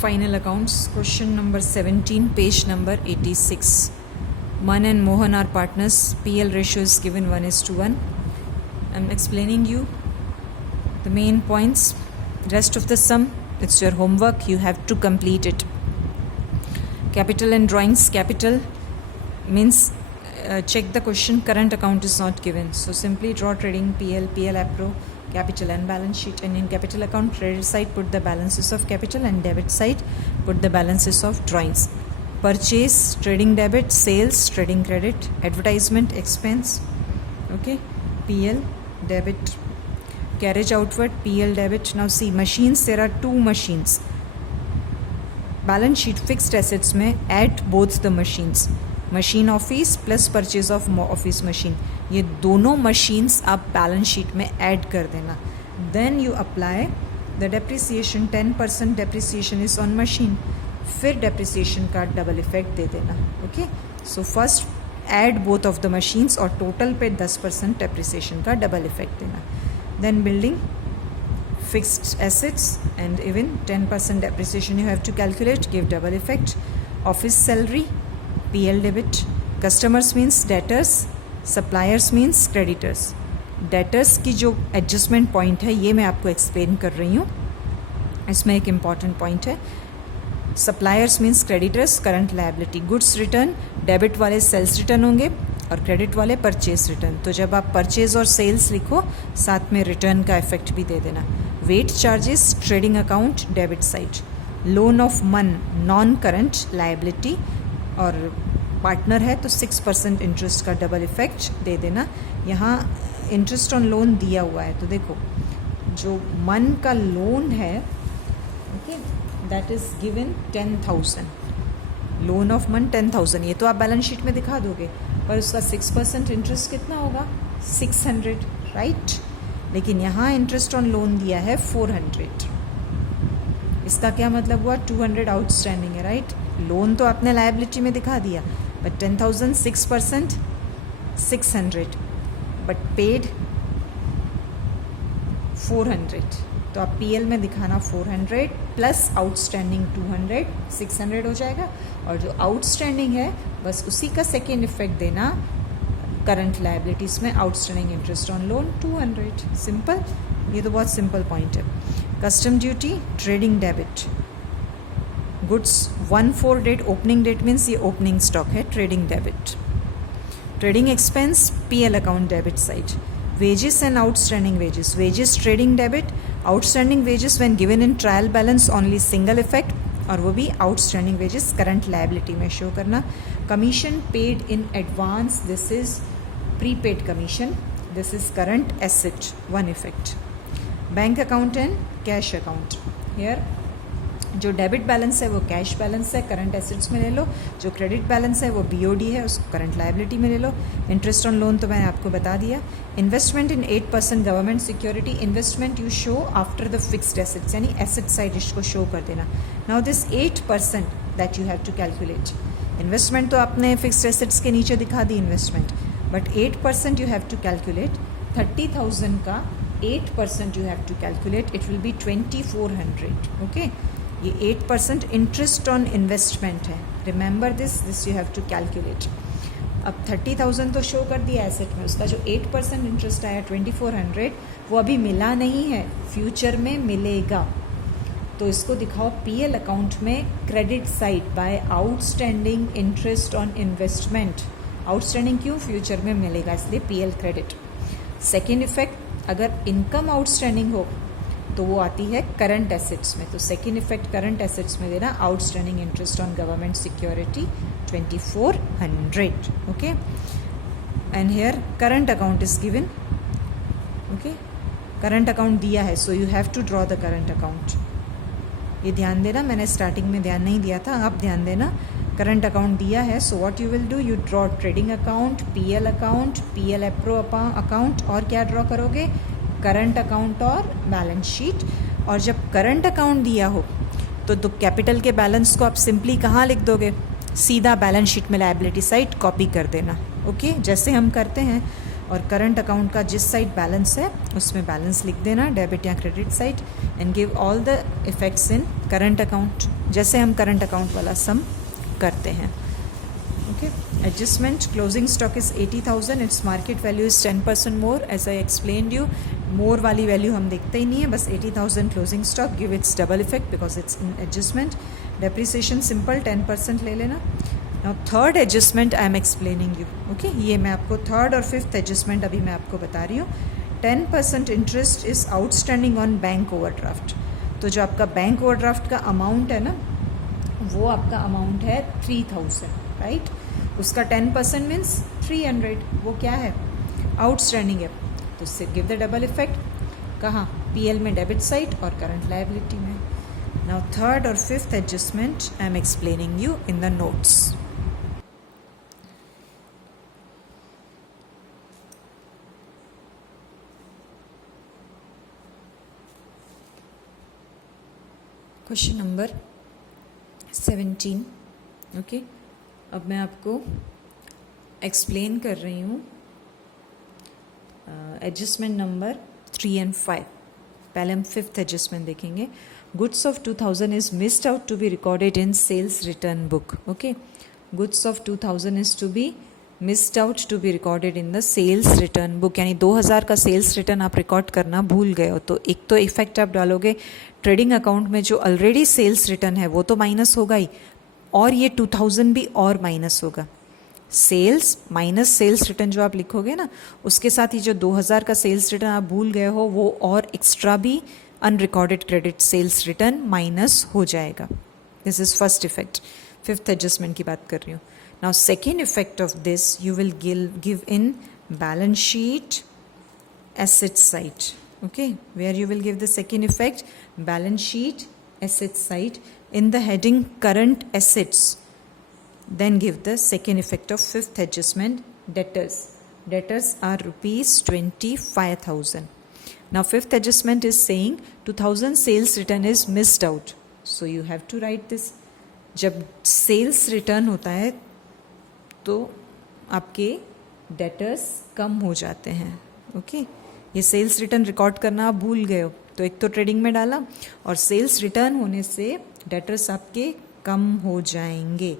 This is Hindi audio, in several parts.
Final accounts, question number 17, page number 86. Man and Mohan are partners. PL ratio is given 1:1. I'm explaining you the main points. Rest of the sum, it's your homework. You have to complete it. Capital and drawings. Capital means check the question. Current account is not given. So simply draw trading PL APRO, capital and balance sheet. And in capital account, credit side put the balances of capital and debit side put the balances of drawings. Purchase, trading debit, sales, trading credit, advertisement, expense, okay, PL debit. Carriage outward, PL debit. Now see, machines, there are two machines. Balance sheet fixed assets में add both the machines. Machine office plus purchase of office machine, ये दोनों मशीन्स आप बैलेंस शीट में ऐड कर देना. Then you apply the depreciation. 10% depreciation is on machine. फिर डेप्रिसिएशन का डबल इफेक्ट दे देना. Okay, so first add both of the machines और टोटल पे 10% डेप्रिसिएशन का डबल इफेक्ट देना. Then building fixed assets and even 10% depreciation you have to calculate, give double effect. Office salary, PL debit. Customers means debtors, suppliers means creditors. Debtors की जो adjustment point है ये मैं आपको explain कर रही हूँ. इसमें एक important point है. Suppliers means creditors, current liability. Goods return, debit वाले sales return होंगे और credit वाले purchase return. तो जब आप purchase और sales लिखो साथ में return का effect भी दे देना. Weight charges, trading account, debit side. Loan of मन non-current liability और पार्टनर है तो 6% इंटरेस्ट का डबल इफेक्ट दे देना. यहाँ इंटरेस्ट ऑन लोन दिया हुआ है तो देखो जो मन का लोन है, okay, that is given 10,000. Loan of मन 10,000, ये तो आप बैलेंस शीट में दिखा दोगे, पर उसका 6% इंटरेस्ट कितना होगा? 600, राइट. लेकिन यहाँ इंटरेस्ट ऑन लोन दिया है 400. इसका क्या मतलब हुआ? 200 आउटस्टैंडिंग है, राइट. लोन तो आपने लायबिलिटी में दिखा दिया, बट 10,000 6%, 600, बट पेड 400. तो आप PL में दिखाना 400 प्लस आउटस्टैंडिंग 200, 600 हो जाएगा. और जो आउटस्टैंडिंग है बस उसी का सेकेंड इफेक्ट देना करंट लायबिलिटीज में. Outstanding interest on loan 200. Simple, ये तो बहुत सिंपल पॉइंट है. Custom duty, trading debit. Goods 1/4 date, opening date means ये ओपनिंग स्टॉक है, trading debit. Trading expense, PL account debit side. Wages and outstanding wages. Wages trading debit, outstanding wages when given in trial balance only single effect, और वो भी आउटस्टैंडिंग वेजेस करंट लायबिलिटी में शो करना. Commission paid in advance, this is prepaid commission, this is current asset, one effect. Bank account and cash account. Here जो डेबिट बैलेंस है वो कैश बैलेंस है, करंट एसेट्स में ले लो. जो क्रेडिट बैलेंस है वो BOD है, उसको करंट लायबिलिटी में ले लो. इंटरेस्ट ऑन लोन तो मैंने आपको बता दिया. Investment in 8% government security. Investment you show after the fixed assets, यानी एसेट साइड इसको शो कर देना. Now this 8% that you have to calculate. Investment तो आपने फिक्स्ड एसेट्स के नीचे दिखा दी investment, but 8% you have to calculate. 30,000 का 8% you have to calculate, it will be 2,400. Okay, ये 8% इंटरेस्ट ऑन इन्वेस्टमेंट है. Remember this you have to calculate. अब 30,000 तो शो कर दिया एसेट में, उसका जो 8% इंटरेस्ट आया 2,400 वो अभी मिला नहीं है, फ्यूचर में मिलेगा. तो इसको दिखाओ PL अकाउंट में credit side by outstanding interest on investment. Outstanding क्यों? फ्यूचर में मिलेगा, इसलिए PL क्रेडिट. सेकेंड इफेक्ट, अगर इनकम आउटस्टैंडिंग हो तो वो आती है करंट एसेट्स में. तो सेकेंड इफेक्ट करंट एसेट्स में देना, outstanding interest on government security 2,400. Okay, and here current account is given. Okay, current account दिया है, so you have to draw the current account. ये ध्यान देना, मैंने स्टार्टिंग में ध्यान नहीं दिया था, आप ध्यान देना. करंट अकाउंट दिया है, so what you will do, you draw trading account, PL APRO account, और क्या ड्रॉ करोगे? करंट अकाउंट और बैलेंस शीट. और जब करंट अकाउंट दिया हो तो कैपिटल के बैलेंस को आप सिंपली कहाँ लिख दोगे? सीधा बैलेंस शीट में लायबिलिटी साइड कॉपी कर देना. ओके, जैसे हम करते हैं और करंट अकाउंट का जिस साइड बैलेंस है उसमें बैलेंस लिख देना, डेबिट या credit side, and give all the effects in current account, जैसे हम करंट अकाउंट वाला सम करते हैं. Okay, adjustment, closing stock is 80,000, its market value is 10% more. As I explained you, more वाली value हम देखते ही नहीं है, बस 80,000 closing stock, give its double effect because it's in adjustment. Depreciation simple 10% ले लेना. Now third adjustment I am explaining you. Okay, ये मैं आपको third और fifth adjustment अभी मैं आपको बता रही हूँ. 10% interest is outstanding on bank overdraft. तो जो आपका बैंक ओवरड्राफ्ट का अमाउंट है ना, वो आपका अमाउंट है 3,000, राइट. उसका 10% मीन्स 300, वो क्या है, आउटस्टैंडिंग है. तो उससे गिव द डबल इफेक्ट, कहाँ, पीएल में डेबिट साइड और करंट लायबिलिटी में. नाउ थर्ड और fifth adjustment I am explaining you in the notes. Question number 17. Okay, अब मैं आपको एक्सप्लेन कर रही हूँ एडजस्टमेंट नंबर 3 and 5. पहले हम फिफ्थ एडजस्टमेंट देखेंगे. Goods of 2000 is missed out to be recorded in sales return book. Okay, goods of 2000 is to be missed out to be recorded in the sales return book. यानी 2000 का सेल्स रिटर्न आप रिकॉर्ड करना भूल गए हो, तो एक तो इफेक्ट आप डालोगे ट्रेडिंग अकाउंट में, जो ऑलरेडी सेल्स रिटर्न है वो तो माइनस होगा ही, और ये 2000 भी और माइनस होगा. सेल्स माइनस सेल्स रिटर्न जो आप लिखोगे ना, उसके साथ ही जो 2000 का सेल्स रिटर्न आप भूल गए हो वो और एक्स्ट्रा भी unrecorded credit sales return minus हो जाएगा. This is first effect. Fifth adjustment की बात कर रही हूँ. Now second effect of this you will give in balance sheet asset side. Okay, where you will give the second effect, balance sheet asset side, in the heading current assets. Then give the second effect of fifth adjustment, debtors. Debtors are rupees 25,000. Now fifth adjustment is saying 2000 sales return is missed out. So you have to write this. जब sales return होता है तो आपके debtors कम हो जाते हैं. Okay, ये सेल्स रिटर्न रिकॉर्ड करना आप भूल गए हो, तो एक तो ट्रेडिंग में डाला, और सेल्स रिटर्न होने से डेटर्स आपके कम हो जाएंगे.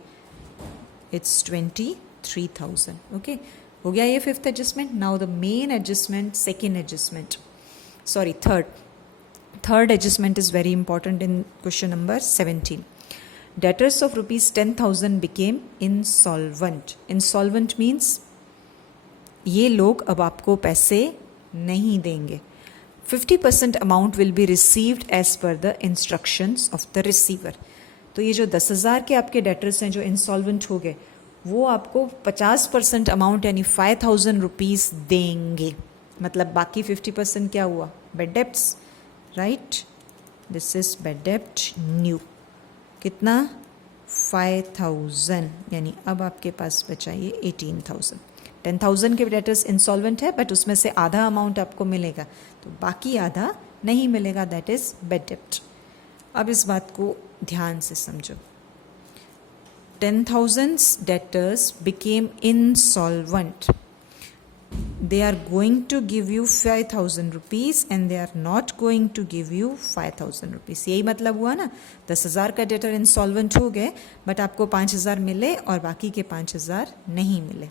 इट्स 23,000. ओके, हो गया ये fifth adjustment. Now the main adjustment, second adjustment, sorry third adjustment is very important in question number 17. Debtors of rupees 10,000 became insolvent. Insolvent means ये लोग अब आपको पैसे नहीं देंगे. 50% amount will be received as per the instructions of the receiver. तो ये जो 10,000 के आपके डेटर्स हैं जो इंसॉल्वेंट हो गए, वो आपको 50% अमाउंट यानी 5,000 रुपीज़ देंगे. मतलब बाकी 50% क्या हुआ, bad debts, right. This is bad डेप्ट न्यू. कितना, 5,000, यानी अब आपके पास बचा ये 18,000. 10,000 के डेटर्स इंसॉल्वेंट है, बट उसमें से आधा अमाउंट आपको मिलेगा, तो बाकी आधा नहीं मिलेगा. दैट इज बेड डेप्ट. अब इस बात को ध्यान से समझो. 10,000 debtors became insolvent. they are going to give you 5,000 rupees and they are not going to give you 5,000 rupees. यही मतलब हुआ ना, 10,000 का डेटर इंसॉल्वेंट हो गए, बट आपको 5,000 मिले और बाकी के 5,000 नहीं मिले.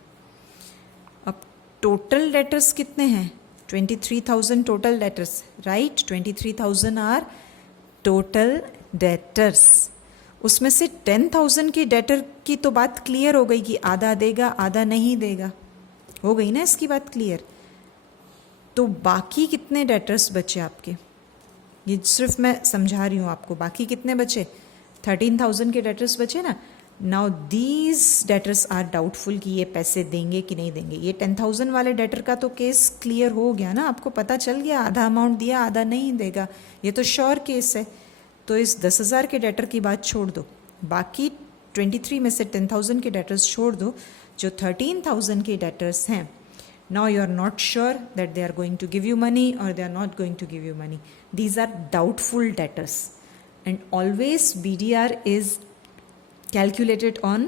अब टोटल डेटर्स कितने हैं, 23,000 total debtors, right. 23,000 are total debtors. उसमें से 10,000 की डेटर की तो बात क्लियर हो गई कि आधा देगा आधा नहीं देगा, हो गई ना इसकी बात क्लियर. तो बाकी कितने डेटर्स बचे आपके, ये सिर्फ मैं समझा रही हूँ आपको. बाकी कितने बचे, 13,000 के डेटर्स बचे ना. Now these debtors are doubtful कि ये पैसे देंगे कि नहीं देंगे. ये 10,000 वाले डेटर का तो केस क्लियर हो गया ना, आपको पता चल गया आधा अमाउंट दिया आधा नहीं देगा, ये तो श्योर केस है. तो इस 10,000 के डेटर की बात छोड़ दो, बाकी 23 में से 10,000 के डेटर्स छोड़ दो. जो 13,000 के डेटर्स हैं, now you are not sure that they are going to give you money और they are not going to give you money. These are doubtful debtors and always BDR is calculated on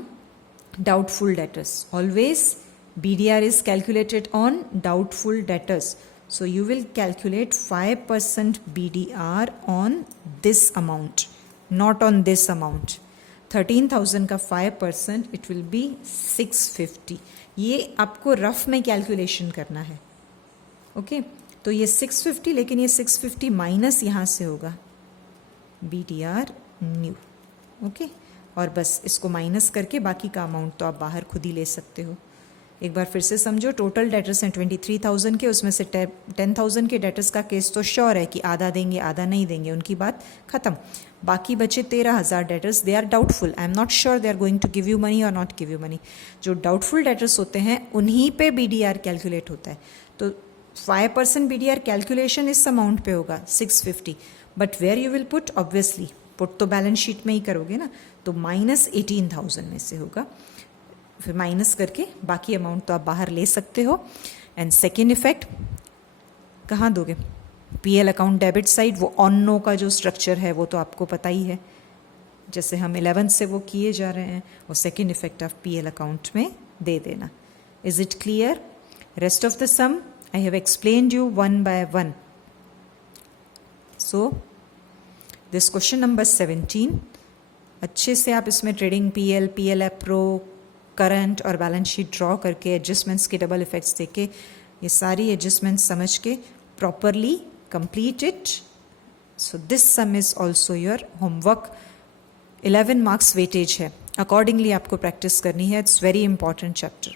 doubtful debtors. Always BDR is calculated on doubtful debtors. So you will calculate 5% BDR on this amount, not on this amount. 13,000 का 5% it will be 650. ये आपको रफ में कैलकुलेशन करना है. ओके तो ये 650, लेकिन ये 650 माइनस यहाँ से होगा BDR न्यू. ओके और बस इसको माइनस करके बाकी का अमाउंट तो आप बाहर खुद ही ले सकते हो. एक बार फिर से समझो, टोटल डेटर्स हैं 23,000 के, उसमें से 10,000 के डेटर्स का केस तो श्योर है कि आधा देंगे आधा नहीं देंगे, उनकी बात ख़त्म. बाकी बचे 13,000 debtors, they are doubtful. I am not sure they are going to give you money और नॉट गिव यू मनी. जो डाउटफुल डेटर्स होते हैं उन्हीं पे BDR कैलकुलेट होता है. तो 5% BDR कैलकुलेशन इस अमाउंट पे होगा 650. But where you will put, obviously put तो बैलेंस शीट में ही करोगे ना, तो माइनस 18,000 में से होगा. फिर माइनस करके बाकी अमाउंट तो आप बाहर ले सकते हो. एंड सेकेंड इफेक्ट कहाँ दोगे? PL account debit side. वो ऑन नो का जो स्ट्रक्चर है वो तो आपको पता ही है, जैसे हम 11 से वो किए जा रहे हैं. और सेकेंड इफेक्ट आप PL अकाउंट में दे देना. Is it clear? Rest of the sum I have explained you one by one. So this question number 17 अच्छे से आप इसमें ट्रेडिंग PL एप्रो, करंट और बैलेंस शीट ड्रॉ करके एडजस्टमेंट्स के डबल इफेक्ट्स देके ये सारी एडजस्टमेंट्स समझ के properly complete it. So this sum is also your homework. 11 marks weightage है, अकॉर्डिंगली आपको प्रैक्टिस करनी है. It's very important chapter.